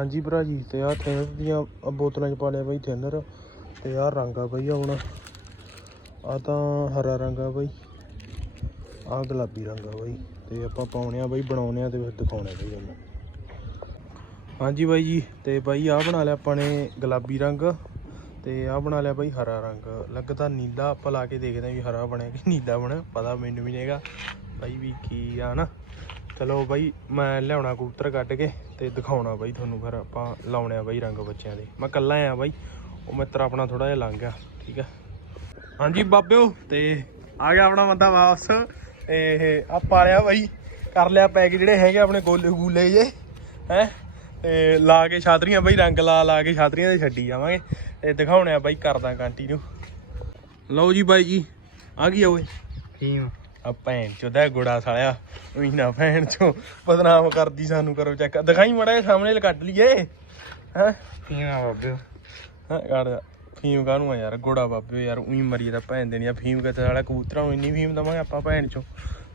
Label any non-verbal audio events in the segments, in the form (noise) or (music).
ਹਾਂਜੀ ਭਰਾ ਜੀ, ਤੇ ਆਹ ਥਿਨਰ ਦੀਆਂ ਬੋਤਲਾਂ 'ਚ ਪਾ ਲਿਆ ਬਾਈ ਥਿਨਰ, ਤੇ ਆਹ ਰੰਗ ਆ ਬਾਈ ਹੁਣ। ਆ ਤਾਂ ਹਰਾ ਰੰਗ ਆ ਬਾਈ, ਆਹ ਗੁਲਾਬੀ ਰੰਗ ਆ ਬਾਈ, ਤੇ ਆਪਾਂ ਪਾਉਣੇ ਆ ਬਾਈ, ਬਣਾਉਣੇ ਆ ਤੇ ਫਿਰ ਦਿਖਾਉਣੇ ਬਾਈ ਉਹਨੂੰ ਹਾਂਜੀ ਬਾਈ ਜੀ, ਤੇ ਬਾਈ ਆਹ ਬਣਾ ਲਿਆ ਆਪਾਂ ਨੇ ਗੁਲਾਬੀ ਰੰਗ, ਤੇ ਆਹ ਬਣਾ ਲਿਆ ਬਾਈ ਹਰਾ ਰੰਗ। ਲੱਗਦਾ ਨੀਲਾ, ਆਪਾਂ ਲਾ ਕੇ ਦੇਖਦੇ ਆ ਵੀ ਹਰਾ ਬਣਿਆ ਕਿ ਨੀਲਾ ਬਣਿਆ, ਪਤਾ ਮੈਨੂੰ ਵੀ ਨਹੀਂਗਾ ਬਾਈ ਵੀ ਕੀ ਆ ਨਾ। ਚਲੋ ਬਾਈ, ਮੈਂ ਲਿਆਉਣਾ ਕਬੂਤਰ ਕੱਢ ਕੇ ਤੇ ਦਿਖਾਉਣਾ ਬਾਈ ਤੁਹਾਨੂੰ ਫਿਰ ਆਪਾਂ ਲਾਉਣੇ ਆ ਬਾਈ ਰੰਗ ਬੱਚਿਆਂ ਦੇ। ਮੈਂ ਕੱਲਾ ਆ ਬਾਈ, ਉਹ ਮਿੱਤਰ ਆਪਣਾ ਥੋੜਾ ਜਿਹਾ ਲੰਘ ਗਿਆ, ਠੀਕ ਆ। ਹਾਂਜੀ ਬਾਬਿਓ, ਤੇ ਆ ਗਿਆ ਆਪਣਾ ਬੰਦਾ ਵਾਪਸ ਇਹ ਆ ਪਾਲਿਆ ਬਾਈ, ਕਰ ਲਿਆ ਪੈਕ ਜਿਹੜੇ ਹੈਗੇ ਆਪਣੇ ਗੋਲੇ ਗੂਲੇ ਜੇ ਹੈ? ਤੇ ਲਾ ਕੇ ਛਾਤਰੀਆਂ ਬਾਈ, ਰੰਗ ਲਾ ਲਾ ਕੇ ਛਾਤਰੀਆਂ ਤੇ ਛੱਡੀ ਜਾਵਾਂਗੇ, ਤੇ ਦਿਖਾਉਣੇ ਆ ਬਾਈ ਕਰਦਾ ਕੰਟੀਨਿਊ ਲਓ ਜੀ ਬਾਈ ਜੀ, ਆ ਗਈ ਆ ਓਏ। ਫੀਮ ਆ ਭੈਣ ਚੋਦਾ ਗੁੜਾ ਸਾਲਿਆ। ਉਹੀ ਨਾ ਭੈਣ ਚੋ। ਬਦਨਾਮ ਕਰਦੀ ਸਾਨੂੰ ਕਰੋ ਚੈੱਕ ਦਿਖਾਈ ਮੜਾ ਸਾਹਮਣੇ ਲ ਕੱਢ ਲਈਏ। ਹੈ? ਫੀਮ ਬਾਬੇ ਹਾਂ ਕੱਢ ਫੀਮ ਕਾਹਨੂੰ ਆ ਯਾਰ? ਗੋੜਾ ਬਾਬੇ ਯਾਰ ਉਹੀ ਮਰੀ ਦਾ ਭੈਣ ਦੇਣੀ ਆ ਫੀਮ ਕਿਤੇ ਸਾਲਾ ਕਬੂਤਰਾਂ ਨੂੰ ਇੰਨੀ ਫੀਮ ਦਵਾਂਗੇ ਆਪਾਂ ਭੈਣ ਚੋ।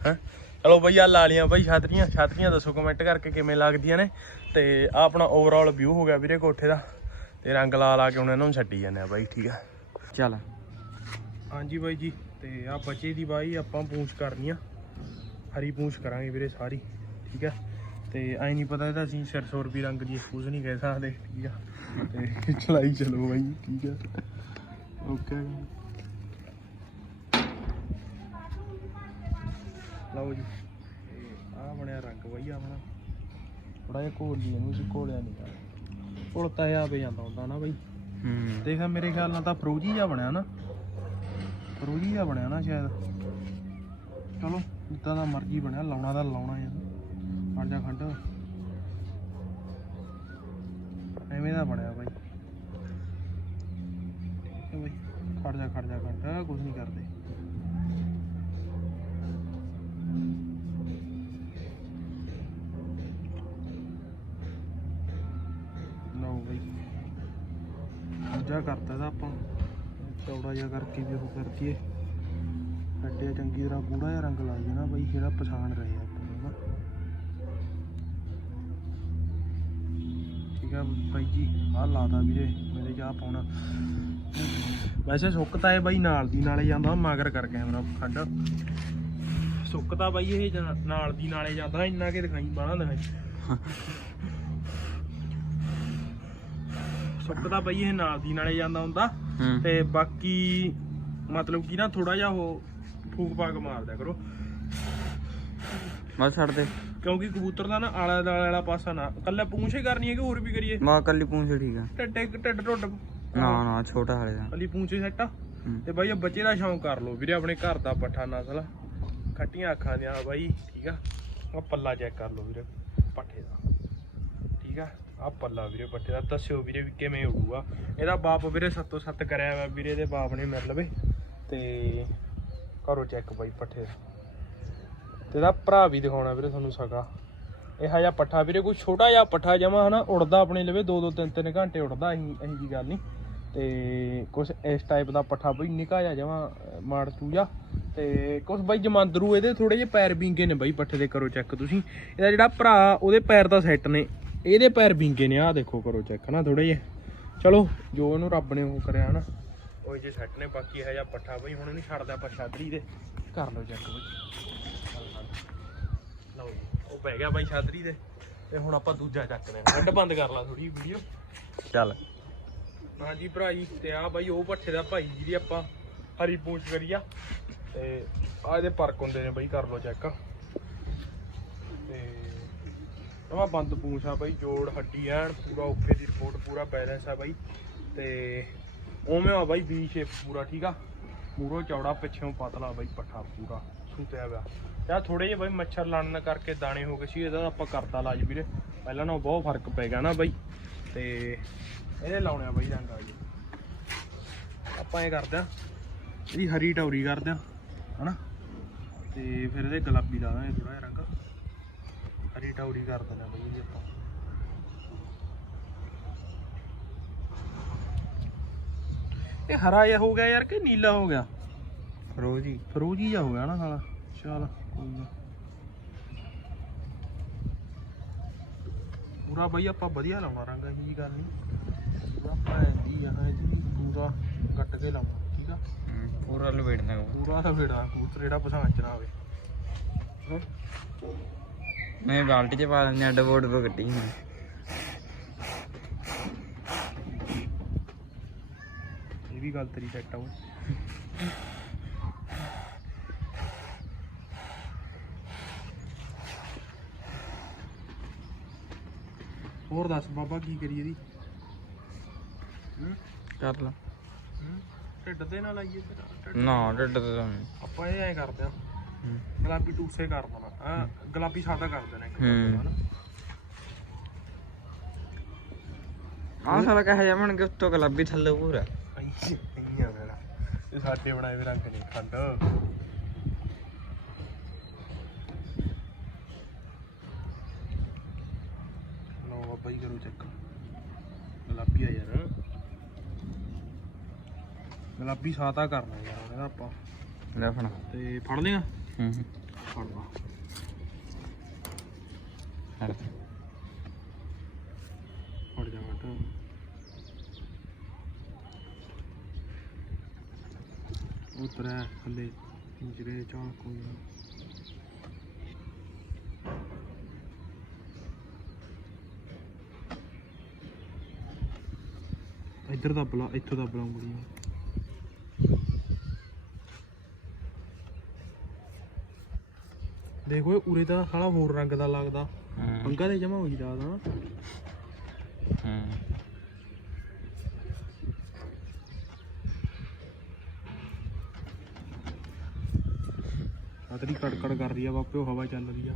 ਹੈ? ਚਲੋ ਬਈ ਆ ਲਾ ਲੀਆਂ ਬਈ ਛਾਤਰੀਆਂ। ਛਾਤਰੀਆਂ ਦੱਸੋ ਕਮੈਂਟ ਕਰਕੇ ਕਿਵੇਂ ਲੱਗਦੀਆਂ ਨੇ। ਤੇ ਆ ਆਪਣਾ ਓਵਰਆਲ ਵਿਊ ਹੋ ਗਿਆ ਵੀਰੇ ਕੋਠੇ ਦਾ। ਤੇ ਰੰਗ ਲਾ ਲਾ ਕੇ ਹੁਣ ਇਹਨਾਂ ਨੂੰ ਛੱਡੀ ਜਾਂਦੇ ਆ ਬਾਈ ਠੀਕ ਆ। ਚੱਲ। ਹਾਂਜੀ ਬਾਈ ਜੀ। ਤੇ ਆ ਬੱਚੇ ਦੀ ਬਾਈ ਆਪਾਂ ਪੂੰਛ ਕਰਨੀ ਆ। ਹਰੀ ਪੂੰਛ ਕਰਾਂਗੇ ਵੀਰੇ ਸਾਰੀ ਠੀਕ ਆ? ਤੇ ਐ ਨਹੀਂ ਪਤਾ ਇਹਦਾ ਅਸੀਂ ਰੁਪਏ ਰੰਗ ਦੀ ਪੂੰਛ ਨਹੀਂ ਕਹਿ ਸਕਦੇ ਠੀਕ ਆ? ਤੇ (laughs) ਚਲਾਈ ਚਲੋ ਬਾਈ ਠੀਕ ਆ? ਓਕੇ ਲਓ ਜੀ। ਆ ਬਣਿਆ ਰੰਗ ਬਾਈ ਆਪਣਾ। ਥੋੜਾ ਜਿਹਾ ਘੋਲ ਲਈ ਇਹਨੂੰ ਸੀ ਘੋਲਿਆ ਨਹੀਂ ਘੋਲਤਾ ਆ ਪੇ ਜਾਂਦਾ ਹੁੰਦਾ ਨਾ ਬਾਈ। ਹੂੰ। ਦੇਖ ਮੇਰੇ ਖਿਆਲ ਨਾਲ ਤਾਂ ਫਰੋਜੀ ਜਿਹਾ ਬਣਿਆ ਨਾ। ਫਰੋਜੀ ਜਿਹਾ ਬਣਿਆ ਨਾ ਸ਼ਾਇਦ। ਚਲੋ, ਜਿੱਦਾਂ ਦਾ ਮਰਜ਼ੀ ਬਣਿਆ, ਲਾਉਣਾ ਤਾਂ ਲਾਉਣਾ ਯਾਰ ਖੜ ਜਾ ਖੰਡ। ਐਵੇਂ ਦਾ ਬਣਿਆ ਬਾਈ। ਠੀਕ ਬਾਈ, ਖੜ ਜਾ ਖੜ ਜਾ ਖੰਡ ਕੁਝ ਨਹੀਂ ਕਰਦੇ। ਚੌੜਾ ਜਿਹਾ ਕਰਕੇ ਵੀ ਉਹ ਕਰ ਦਈਏ। ਅੱਡੇ ਚੰਗੀ ਤਰ੍ਹਾਂ ਗੂੜਾ ਜਿਹਾ ਰੰਗ ਲਾ ਨਾ ਬਈ, ਜਿਹੜਾ ਪਛਾਣ ਰਹੇ ਆਪਾਂ ਨੂੰ ਨਾ। ਠੀਕ ਆ ਬਾਈ ਜੀ, ਆਹ ਲਾਦਾ ਵੀਰੇ ਮੇਰੇ ਜਾ ਪਾਉਣਾ। ਵੈਸੇ ਸੁੱਕਤਾ ਇਹ ਬਾਈ ਨਾਲ ਦੀ ਨਾਲੇ ਜਾਂਦਾ, ਮਗਰ ਕਰ ਕੈਮਰਾ ਖੱਡ। ਸੁੱਕਤਾ ਬਾਈ ਇਹ ਨਾਲ ਦੀ ਨਾਲੇ ਜਾਂਦਾ, ਇੰਨਾ ਕਿ ਦਿਖਾਈ ਬਾਹਲਾ ਦਿਖਾਈ। ਸੁੱਕਦਾ ਬਈ ਇਹ ਨਾਲ ਦੀ ਨਾਲੇ ਜਾਂਦਾ ਹੁੰਦਾ। ਹੂੰ। ਤੇ ਬਾਕੀ ਮਤਲਬ ਕਿ ਨਾ ਥੋੜਾ ਜਿਹਾ ਉਹ ਫੂਕ ਪਾਕ ਮਾਰਦਾ ਕਰੋ। ਬਸ ਛੱਡ ਦੇ। ਕਿਉਂਕਿ ਕਬੂਤਰ ਦਾ ਨਾ ਆਲਾ ਦਾਲਾ ਵਾਲਾ ਪਾਸਾ ਨਾ ਕੱਲਾ ਪੂੰਛੇ ਕਰਨੀ ਹੈ ਕਿ ਹੋਰ ਵੀ ਕਰੀਏ। ਮਾ ਕੱਲੀ ਪੂੰਛ ਠੀਕ ਆ। ਇੱਕ ਢਿੱਡ ਟੁੱਟ ਨਾ ਨਾ ਛੋਟਾ ਹਲੇ ਦਾ। ਕੱਲੀ ਪੂੰਛੇ ਸੈੱਟ ਆ। ਹੂੰ। ਤੇ ਬਾਈ ਇਹ ਬੱਚੇ ਦਾ ਸ਼ੌਂਕ ਕਰ ਲਓ ਵੀਰੇ ਆਪਣੇ ਘਰ ਦਾ ਪੱਠਾ ਨਸਲ। ਖੱਟੀਆਂ ਅੱਖਾਂ ਦੀਆਂ ਬਾਈ ਠੀਕ ਆ। ਆ ਪੱਲਾ ਚੈੱਕ ਕਰ ਲਓ ਵੀਰੇ ਪੱਠੇ ਦਾ। ਠੀਕ ਆ? ਆ ਪੱਲਾ ਵੀਰੇ ਪੱਠੇ ਦਾ ਦੱਸਿਓ ਵੀਰੇ ਵੀ ਕਿਵੇਂ ਹੋਊਗਾ। ਇਹਦਾ ਬਾਪ ਵੀਰੇ ਸੱਤੋ ਸੱਤ ਕਰਿਆ ਵਾ ਵੀਰੇ ਦੇ ਬਾਪ ਨੇ ਮਿਲ ਲਵੇ। ਤੇ ਕਰੋ ਚੈੱਕ ਬਾਈ ਪੱਠੇ ਦਾ। ਤੇ ਇਹਦਾ ਭਰਾ ਵੀ ਦਿਖਾਉਣਾ ਵੀਰੇ ਤੁਹਾਨੂੰ ਸਗਾ। ਇਹ ਜਿਹਾ ਪੱਠਾ ਵੀਰੇ, ਕੋਈ ਛੋਟਾ ਜਿਹਾ ਪੱਠਾ ਜਮਾ ਹਨਾ, ਉੜਦਾ ਆਪਣੇ ਲਵੇ 2-2 3-3 ਘੰਟੇ ਉੜਦਾ ਅਸੀਂ ਇਹੀ ਜੀ ਗੱਲ ਨਹੀਂ। ਤੇ ਕੁਝ ਇਸ ਟਾਈਪ ਦਾ ਪੱਠਾ ਬਈ, ਨਿਕਾ ਜਾ ਜਮਾ ਮਾੜ ਚੂਜਾ ਤੇ ਕੁਝ ਬਾਈ ਜਮਾਂਦਰੂ, ਇਹਦੇ ਥੋੜੇ ਜਿਹੇ ਪੈਰ ਵਿੰਗੇ ਨੇ ਬਾਈ ਪੱਠੇ ਦੇ ਕਰੋ ਚੈੱਕ ਤੁਸੀਂ। ਇਹਦਾ ਜਿਹੜਾ ਭਰਾ, ਉਹਦੇ ਪੈਰ ਦਾ ਸੈੱਟ ਨੇ। ਇਹਦੇ ਪੈਰ ਵਿੰਗੇ ਨੇ ਆਹ ਦੇਖੋ ਕਰੋ ਚੈੱਕ ਨਾ ਥੋੜੇ ਜਿਹੇ। ਚਲੋ ਜੋ ਇਹਨੂੰ ਰੱਬ ਨੇ ਉਹ ਕਰਿਆ ਨਾ ਉਹ ਜੇ ਸੈੱਟ ਨੇ ਬਾਕੀ ਇਹ ਜਿਹਾ ਪੱਠਾ ਬਈ ਹੁਣ ਇਹਨੂੰ ਛੱਡਦਾ ਆਪਾਂ ਛਾਦਰੀ ਦੇ। ਕਰ ਲਓ ਚੈੱਕ ਬਈ। ਲਓ ਜੀ ਉਹ ਪੈ ਗਿਆ ਬਾਈ ਛਾਦਰੀ ਦੇ। ਤੇ ਹੁਣ ਆਪਾਂ ਦੂਜਾ ਚੱਕਦੇ ਹਾਂ ਕੱਢ ਬੰਦ ਕਰ ਲਾ ਥੋੜੀ ਵੀਡੀਓ। ਚੱਲ। ਹਾਂਜੀ ਭਰਾ ਜੀ ਤੇ ਆ ਬਾਈ ਉਹ ਪੱਠੇ ਦਾ ਭਾਈ ਜਿਹਦੀ ਆਪਾਂ ਹਰੀ ਪੂੰਛ ਕਰੀਆ ਤੇ ਆ ਇਹਦੇ ਪਰਕ ਹੁੰਦੇ ਨੇ ਬਾਈ ਕਰ ਲਓ ਚੈੱਕ ਆਹ ਬੰਦ ਪੂੰਛ ਆ ਬਾਈ, ਜੋੜ, ਹੱਡੀ ਐਨ, ਪੂਰਾ ਓਕੇ ਦੀ ਰਿਪੋਰਟ ਪੂਰਾ ਬੈਲੈਂਸ ਆ ਬਾਈ। ਤੇ ਉਵੇਂ ਆ ਬਾਈ ਵੀ ਸ਼ੇਪ ਪੂਰਾ, ਠੀਕ ਆ? ਪੂਰਾ ਚੌੜਾ, ਪਿੱਛੋਂ ਪਤਲਾ ਬਾਈ, ਪੱਠਾ ਪੂਰਾ, ਸੁਤਿਆ ਹੋਇਆ। ਯਾ ਥੋੜੇ ਜਿਹੇ ਬਾਈ ਮੱਛਰ ਲੜਨ ਕਰਕੇ ਦਾਣੇ ਹੋ ਗਏ ਸੀ, ਇਹਦਾ ਆਪਾਂ ਕਰਤਾ ਇਲਾਜ ਵੀਰੇ। ਪਹਿਲਾਂ ਨਾਲੋਂ ਬਹੁਤ ਫ਼ਰਕ ਪੈ ਗਿਆ ਨਾ ਬਾਈ। ਤੇ ਇਹਦੇ ਲਾਉਣੇ ਆ ਬਾਈ ਰੰਗ ਆ ਜੀ ਆਪਾਂ ਇਹ ਕਰਦੇ ਆ, ਇਹਦੀ ਹਰੀ ਟੌਰੀ ਕਰਦੇ ਆ, ਹਨਾ? ਤੇ ਫਿਰ ਇਹਦੇ ਗੁਲਾਬੀ ਲਾ ਦਾਂਗੇ ਥੋੜਾ ਜਿਹਾ ਰੰਗ। ਹਰੀ ਟੌਰੀ ਕਰ ਦਿੰਦੇ ਬਾਈ ਇਹਦੀ ਆਪਾਂ। ਇਹ ਹਰਾ ਜਿਹਾ ਹੋ ਗਿਆ ਯਾਰ ਕਿ ਨੀਲਾ ਹੋ ਗਿਆ? ਰੋਜੀ ਫਰੋਜੀ ਜਿਹਾ ਹੋ ਗਿਆ ਨਾ ਸਾਲਾ। ਚੱਲ ਕੋਈ ਨਾ। ਪੂਰਾ ਬਾਈ ਆਪਾਂ ਵਧੀਆ ਲਾਉਣਾ ਰੰਗ ਇਹੀ ਜੀ ਗੱਲ ਨਹੀਂ। ਪੂਰਾ ਭੈਂਦੀ ਆ ਜੀ ਪੂਰਾ ਕੱਟ ਕੇ ਲਾਉਣਾ ਠੀਕ ਆ? ਪੂਰਾ ਲਵੇੜਨਾ ਪੂਰਾ ਜਿਹੜਾ ਪਸੰਦ ਚ ਨਾ ਆਵੇ। ਹੈਂ? ਮੈਂ ਬਾਲਟੀ 'ਚ ਪਾ ਲੈਂਦੇ ਅੱਡ ਬੋਰਡ ਤੋਂ ਕੱਢੀ ਮੈਂ ਇਹ ਵੀ ਗੱਲ ਤੇਰੀ ਸੈੱਟ ਆ ਓਏ। ਹੋਰ ਦੱਸ ਬਾਬਾ ਕੀ ਕਰੀਏ ਦੀ ਹੂੰ? ਕਰ ਲਾ। ਹੂੰ? ਢਿੱਡ ਦੇ ਨਾਲ ਆਈਏ ਫਿਰ ਢਿੱਡ- ਨਾ ਡੱਡ ਤੇ ਤਾਂ ਨਹੀਂ। ਆਪਾਂ ਇਹ ਐ ਕਰਦੇ ਆ। ਗੁਲਾਬੀ ਟੂਸੇ ਕਰ ਦੇਣਾ ਗੁਲਾਬੀ ਸਾਦਾ ਕਰ ਦੇਣਾ ਇੱਕ ਹੂੰ। ਹਨਾ? ਆਹ ਸਾਲਾ ਕਹੇ ਜਾਵਣ ਕਿ ਉੱਤੋਂ ਗੁਲਾਬੀ ਥੱਲੇ ਪੂਰਾ। ਆ ਮੇਰਾ ਇਹ ਸਾਡੇ ਬਣਾਏ ਹੋਏ ਰੰਗ ਨਹੀਂ ਖੰਡ। ਲੋ ਬਾਬਾ ਜੀ ਕਰੋ ਚੈੱਕ। ਗੁਲਾਬੀ ਆ ਯਾਰ। ਗੁਲਾਬੀ ਸਾਦਾ ਕਰਨਾ ਯਾਰ ਕਹਿੰਦਾ ਆਪਾਂ। ਲੈ ਫਣਾ ਤੇ ਫੜ ਲਿਆ ਹੂੰ। ਫੜ ਲਾ ਹਰ ਫੜ ਜਾ ਮਟ ਉਤਰਾ ਥੱਲੇ ਪਿੰਜਰੇ ਚਾਲ ਕੋਈ ਇੱਧਰ ਦੱਬ ਲਾ ਇੱਥੋਂ ਦੱਬ ਲਾ ਦੇਖੋ ਇਹ ਉਰੇ ਦਾ ਸਾਲਾ ਹੋਰ ਰੰਗ ਦਾ ਲੱਗਦਾ। ਪੰਗਾ ਤੇ ਜਮਾ ਹੋਈ ਰਾਤ ਨਾ। ਹੂੰ। ਤੇਰੀ ਕੜਕੜ ਕਰ ਰਹੀ ਆ ਬਾਪੇ ਉਹ ਹਵਾ ਚੱਲ ਰਹੀ ਆ।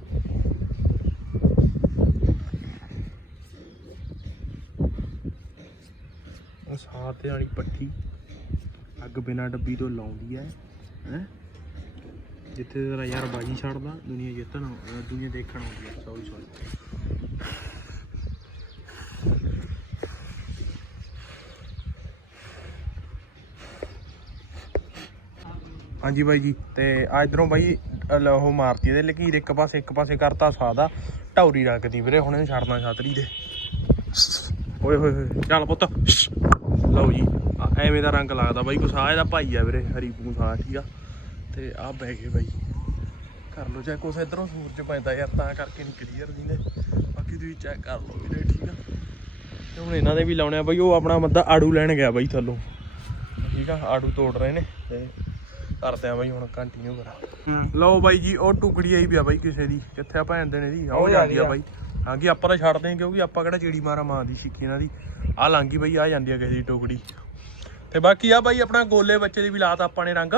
ਉਹ ਸਾਹ ਤੇ ਵਾਲੀ ਪੱਠੀ ਅੱਗ ਬਿਨਾ ਡੱਬੀ ਤੋਂ ਲਾਉਂਦੀ ਐ ਹੈ? ਜਿੱਥੇ ਤੇਰਾ ਯਾਰ ਬਾਜੀ ਛੱਡਦਾ, ਦੁਨੀਆ ਜਿੱਤਣ ਦੁਨੀਆ ਦੇਖਣ ਆਉਂਦੀ ਐ ਸੌਰੀ ਸੌਰੀ ਹਾਂਜੀ ਬਾਈ ਜੀ, ਤੇ ਆ ਇਧਰੋਂ ਬਾਈ ਉਹ ਮਾਰਤੀ ਇਹਦੇ ਲਕੀਰ ਇੱਕ ਪਾਸੇ ਇੱਕ ਪਾਸੇ ਕਰਤਾ ਸਾਦਾ ਟੌਰੀ ਰੱਖਦੀ ਵੀਰੇ, ਹੁਣ ਇਹਨੂੰ ਛੱਡਣਾ ਛਾਤਰੀ ਦੇ ਓਏ ਹੋਏ ਹੋਏ, ਚੱਲ ਪੁੱਤ। ਲਓ ਜੀ ਐਵੇਂ ਦਾ ਰੰਗ ਲੱਗਦਾ ਬਾਈ ਕੁਛ ਆ ਇਹਦਾ ਭਾਈ ਆ ਵੀਰੇ, ਹਰੀ ਪੂਸਾ ਠੀਕ ਆ। ਤੇ ਆ ਬਹਿ ਗਏ ਬਾਈ। ਕਰ ਲਓ ਚੈੱਕ ਉਸ ਇਧਰੋਂ ਸੂਰਜ ਪੈਂਦਾ ਯਾਰ ਤਾਂ ਕਰਕੇ ਨਹੀਂ ਕਲੀਅਰ ਦੀ ਨੇ ਬਾਕੀ ਤੁਸੀਂ ਚੈੱਕ ਕਰ ਲਓ ਵੀਰੇ ਠੀਕ ਆ? ਤੇ ਹੁਣ ਇਹਨਾਂ ਦੇ ਵੀ ਲਾਉਣੇ ਆ ਬਾਈ ਉਹ ਆਪਣਾ ਬੰਦਾ ਆੜੂ ਲੈਣ ਗਿਆ ਬਾਈ ਥੱਲੋਂ। ਠੀਕ ਆ ਆੜੂ ਤੋੜ ਰਹੇ ਨੇ ਤੇ ਕਰਦੇ ਆ ਬਾਈ ਹੁਣ ਕੰਟੀਨਿਊ ਕਰਾਂ। ਲਓ ਬਾਈ ਜੀ ਉਹ ਟੁਕੜੀ ਆਈ ਪਿਆ ਬਾਈ ਕਿਸੇ ਦੀ ਕਿੱਥੇ ਆ ਭੈਣ ਦੇ ਨੇ ਦੀ? ਆਹ ਜਾਂਦੀ ਆ। ਆ। ਬਾਈ। ਹਾਂਜੀ ਆਪਾਂ ਤਾਂ ਛੱਡਦੇ ਹਾਂ ਕਿਉਂਕਿ ਆਪਾਂ ਕਿਹੜਾ ਚਿੜੀ ਮਾਰਾ ਮਾਂ ਦੀ ਛਿੱਕੀ ਇਹਨਾਂ ਦੀ। ਆ ਲੰਗੀ ਬਾਈ ਆ ਜਾਂਦੀ ਆ ਕਿਸੇ ਦੀ ਟੁਕੜੀ। ਤੇ ਬਾਕੀ ਆ ਬਾਈ ਆਪਣਾ ਗੋਲੇ ਬੱਚੇ ਦੀ ਵੀ ਲਾਤਾ ਆਪਾਂ ਨੇ ਰੰਗ।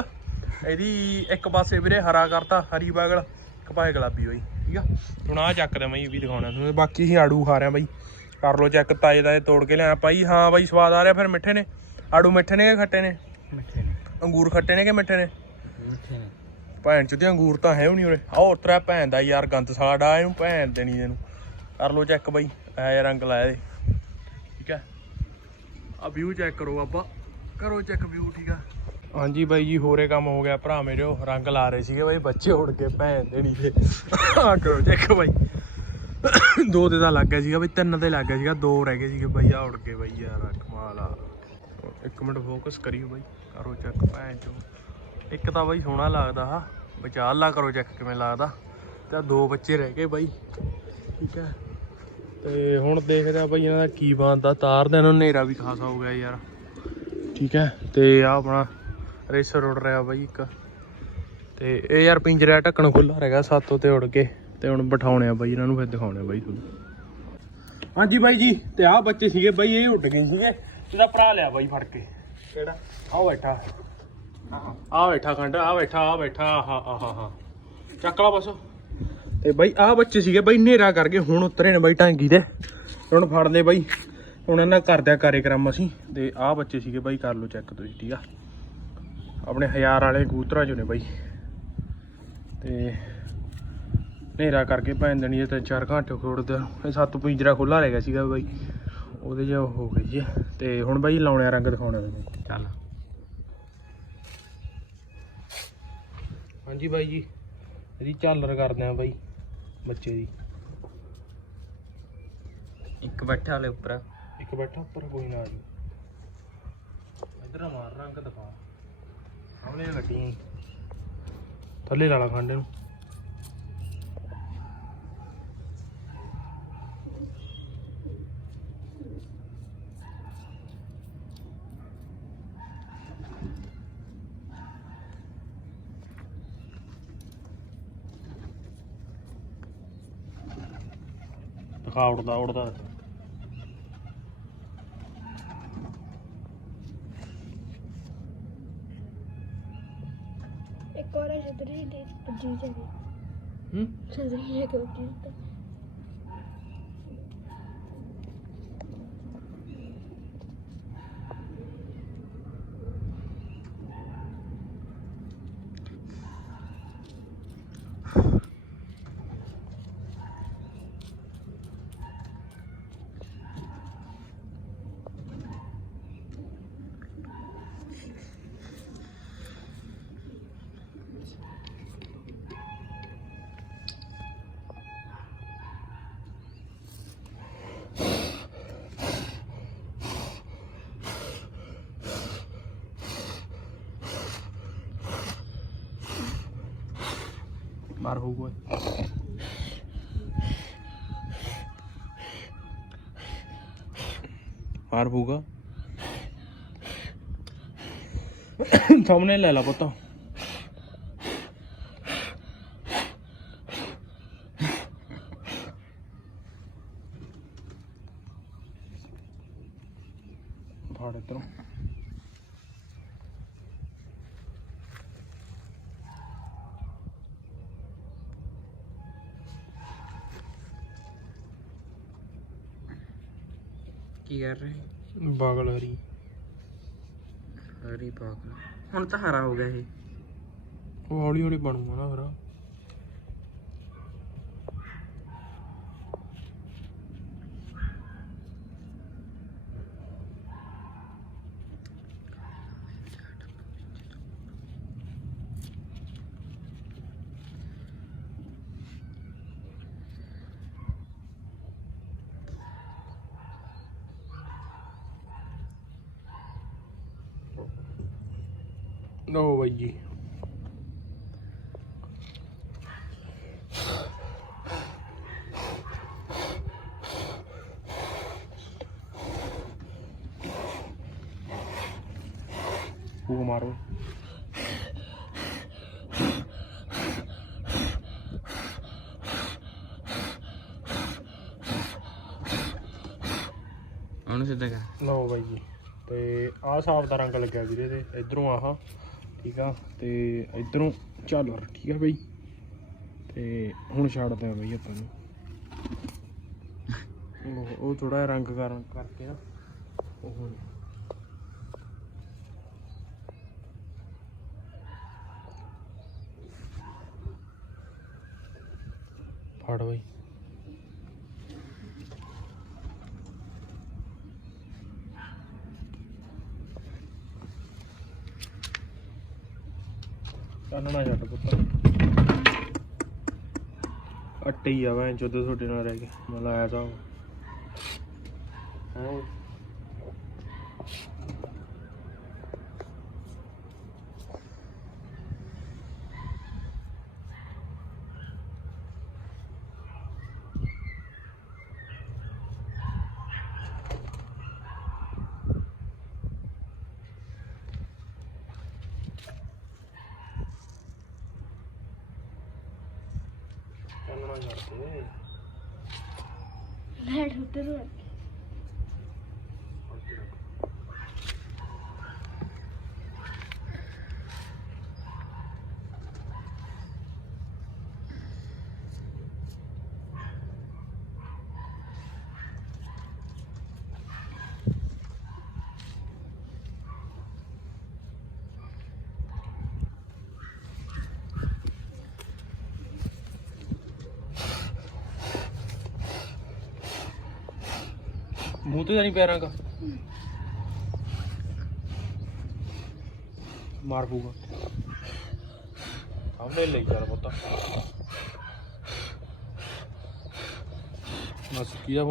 ਇਹਦੀ ਇੱਕ ਪਾਸੇ ਵੀਰੇ ਹਰਾ ਕਰਤਾ ਹਰੀ ਬਾਗਲ ਇੱਕ ਪਾਸੇ ਗੁਲਾਬੀ ਬਾਈ ਠੀਕ ਆ? ਹੁਣ ਆ ਚੱਕਦੇ ਮੈਂ ਵੀ ਦਿਖਾਉਣਾ ਤੁਹਾਨੂੰ ਬਾਕੀ ਹੀ ਆੜੂ ਖਾ ਰਿਆ ਬਾਈ। ਕਰ ਲੋ ਚੈੱਕ ਤਾਜੇ ਤਾਜੇ ਤੋੜ ਕੇ ਲਿਆ ਭਾਈ ਹਾਂ ਬਾਈ ਸਵਾਦ ਆ ਰਿਹਾ ਫਿਰ ਮਿੱਠੇ ਨੇ। ਆੜੂ ਮਿੱਠੇ ਨੇ ਕਿ ਖੱਟੇ ਨੇ? ਮਿੱਠੇ ਨੇ। ਅੰਗੂਰ ਖੱਟੇ ਨੇ ਕਿ ਮਿੱਠੇ ਨੇ? ਮਿੱਠੇ ਨੇ। ਭੈਣ ਚ ਤੇ ਅੰਗੂਰ ਤਾਂ ਹੈ ਵੀ ਨਹੀਂ ਉਰੇ। ਆਹ ਉਤਰਾ ਭੈਣ ਦਾ ਯਾਰ ਗੰਦ ਸਾੜਾ ਇਹਨੂੰ ਭੈਣ ਦੇਣੀ ਇਹਨੂੰ। ਕਰ ਲੋ ਚੈੱਕ ਬਾਈ ਐ ਰੰਗ ਲਾਇਆ ਦੇ ਠੀਕ ਹੈ ਆ ਵਿਊ ਚੈੱਕ ਕਰੋ ਆਪਾਂ। ਕਰੋ ਚੈੱਕ ਵਿਊ ਠੀਕ ਆ? ਹਾਂਜੀ ਬਾਈ ਜੀ, ਹੋਰੇ ਕੰਮ ਹੋ ਗਿਆ। ਭਰਾ ਮੇਰੇ ਉਹ ਰੰਗ ਲਾ ਰਹੇ ਸੀਗੇ ਬਾਈ, ਬੱਚੇ ਉੜ ਕੇ ਭੈਣ ਦੇਣੀ ਤੇ ਆ ਕਰੋ ਚੈੱਕ ਬਾਈ। ਦੋ ਤੇ ਤਾਂ ਲੱਗ ਗਿਆ ਸੀਗਾ ਬਾਈ, ਤਿੰਨ ਤੇ ਲੱਗ ਗਿਆ ਸੀਗਾ, ਦੋ ਰਹਿ ਗਏ ਸੀਗੇ ਬਾਈ ਆ ਉੜ ਕੇ ਬਾਈ, ਯਾਰ ਕਮਾਲ ਆ। ਇੱਕ ਮਿੰਟ ਫੋਕਸ ਕਰਿਓ ਬਾਈ, ਕਰੋ ਚੈੱਕ ਭੈਣ ਚੋ ਇੱਕ ਤਾਂ ਬਾਈ ਸੋਹਣਾ ਲੱਗਦਾ ਹਾ ਵਿਚਾਰ ਲਾ ਕਰੋ ਚੈੱਕ ਕਿਵੇਂ ਲੱਗਦਾ। ਤਾਂ ਦੋ ਬੱਚੇ ਰਹਿ ਗਏ ਬਾਈ, ਠੀਕ ਹੈ। ਤੇ ਹੁਣ ਦੇਖਦੇ ਆ ਬਾਈ ਇਹਨਾਂ ਦਾ ਕੀ ਬਣਦਾ, ਤਾਰ ਦੇ ਨੂੰ ਹਨੇਰਾ ਵੀ ਖਾਸਾ ਹੋ ਗਿਆ ਯਾਰ। ਠੀਕ ਹੈ, ਤੇ ਆ ਆਪਣਾ ਰੇਸਰ ਉੱਡ ਰਿਹਾ ਬਾਈ ਇੱਕ। ਤੇ ਇਹ ਯਾਰ ਪਿੰਜਰਾ ਢੱਕਣ ਖੁੱਲਾ ਰਹੇਗਾ ਸਾਤੋਂ ਤੇ ਉੜ ਕੇ। ਤੇ ਹੁਣ ਬਿਠਾਉਣੇ ਆ ਬਾਈ ਇਹਨਾਂ ਨੂੰ ਫਿਰ ਦਿਖਾਉਣੇ ਆ ਬਾਈ ਤੁਹਾਨੂੰ। ਹਾਂਜੀ ਬਾਈ ਜੀ ਤੇ ਆਹ ਬੱਚੇ ਸੀਗੇ ਬਾਈ ਇਹ ਉੱਡ ਗਏ ਸੀਗੇ। ਇਹਦਾ ਭਰਾ ਲਿਆ ਬਾਈ ਫੜ ਕੇ। ਕਿਹੜਾ? ਆਹ ਬੈਠਾ। ਆ ਬੈਠਾ ਖੰਡ ਆ ਬੈਠਾ ਆ ਬੈਠਾ ਆਹ ਆਹ ਆਹ ਚੱਕ ਲਾ ਬਸ। ਤੇ ਬਾਈ ਆ ਬੱਚੇ ਸੀਗੇ ਬਾਈ ਹਨੇਰਾ ਕਰਕੇ ਹੁਣ ਉਤਰੇ ਨੇ ਬਾਈ ਟਾਂਗੀ ਤੇ। ਹੁਣ ਫੜ ਲਏ ਬਾਈ। ਹੁਣ ਇਹਨਾਂ ਕਰਦਿਆ ਕਾਰਜਕ੍ਰਮ ਅਸੀਂ। ਤੇ ਆ ਬੱਚੇ ਸੀਗੇ ਬਾਈ ਕਰ ਲਓ ਚੈੱਕ ਤੁਸੀਂ ਠੀਕ ਆ? ਆਪਣੇ ਹਜ਼ਾਰ ਵਾਲੇ ਕਬੂਤਰਾਂ ਚੋਂ ਨੇ ਬਾਈ। ਤੇ ਹਨੇਰਾ ਕਰਕੇ ਭੈਣ ਦੇਣੀ ਤੇ 4 ਘੰਟੇ ਖੋੜਦੇ ਇਹ ਸੱਤ ਪਿੰਜਰਾ ਖੁੱਲਾ ਰਹਿ ਗਿਆ ਸੀਗਾ ਬਾਈ। ਉਹਦੇ 'ਚ ਹੋ ਗਈ ਜੀ। ਤੇ ਹੁਣ ਬਾਈ ਲਾਉਣੇ ਰੰਗ ਦਿਖਾਉਣੇ ਮੈਨੂੰ ਚੱਲ। ਹਾਂਜੀ ਬਾਈ ਜੀ ਇਹਦੀ ਝਾਲਰ ਕਰਦੇ ਆ ਬਾਈ ਬੱਚੇ ਦੀ। ਇੱਕ ਬੈਠਾ ਹਲੇ ਉੱਪਰ। ਇੱਕ ਬੈਠਾ ਉੱਪਰ ਕੋਈ ਨਾ ਆ ਜਾਊ। ਇਧਰ ਮਾਰ ਰੰਗ ਦਿਖਾ ਸਾਹਮਣੇ ਗੱਡੀ ਥੱਲੇ ਲਾ ਲਾ ਖੰਡ ਨੂੰ ਦਿਖਾ ਉੜਦਾ ਉੜਦਾ ਛਤਰੀ ਲੈ ਕੇ ਉੱਡੀ ਮਾਰ ਹੋਊਗਾ। ਮਾਰ ਹੋਊਗਾ। ਸਾਹਮਣੇ ਲੈ ਲਾ ਪੁੱਤ। ਫਾੜ ਇਧਰੋਂ। ਰਹੇ ਬਾਗਲ ਹਰੀ। ਹਰੀ ਪਾਗਲ ਹੁਣ ਤਾਂ ਹਰਾ ਹੋ ਗਿਆ ਇਹ। ਉਹ ਹੌਲੀ ਹੌਲੀ ਬਣੂਗਾ ਨਾ ਫਿਰ। ਲਓ ਬਾਈ ਜੀ। ਫੂਕ ਮਾਰੋ। ਉਹਨੂੰ ਸਿੱਧਾ ਕਰ। ਲਓ ਬਾਈ ਜੀ। ਤੇ ਆਹ ਹਿਸਾਬ ਦਾ ਰੰਗ ਲੱਗਿਆ ਵੀਰੇ ਤੇ। ਇਧਰੋਂ ਆਹ। ਠੀਕ ਆ, ਤੇ ਇਧਰੋਂ ਝਾਲਰ ਠੀਕ ਆ ਬਈ। ਤੇ ਹੁਣ ਛੱਡਦੇ ਆ ਬਈ ਆਪਾਂ ਨੂੰ। ਉਹ- ਉਹ ਥੋੜਾ ਰੰਗ ਕਰਨ ਕਰਕੇ ਨਾ, ਉਹ ਹੁਣ। ਫੜ ਬਈ। ਚਾਨਣਾ ਛੱਡ ਪੁੱਤ। ਅੱਟੇ ਆ ਵੈਂ ਜਦੋਂ ਤੁਹਾਡੇ ਨਾਲ ਰਹਿ ਕੇ। ਮੈਂ ਲਾਇਆ ਤਾਂ ਹਾਂ। ਚਾਨਣਾ ਛੱਡ ਦੇ। ਲੈਟ ਉੱਤੇ ਨੂੰ ਮੂੰਹ ਤੇ ਤਾਂ ਨਹੀਂ ਪੈਰਾਂ ਦਾ ਮਾਰ ਪੂਗਾ ਸਾਹਮਣੇ ਲਈ ਚੱਲ ਪੁੱਤ। ਬਸ ਕੀ ਦਾ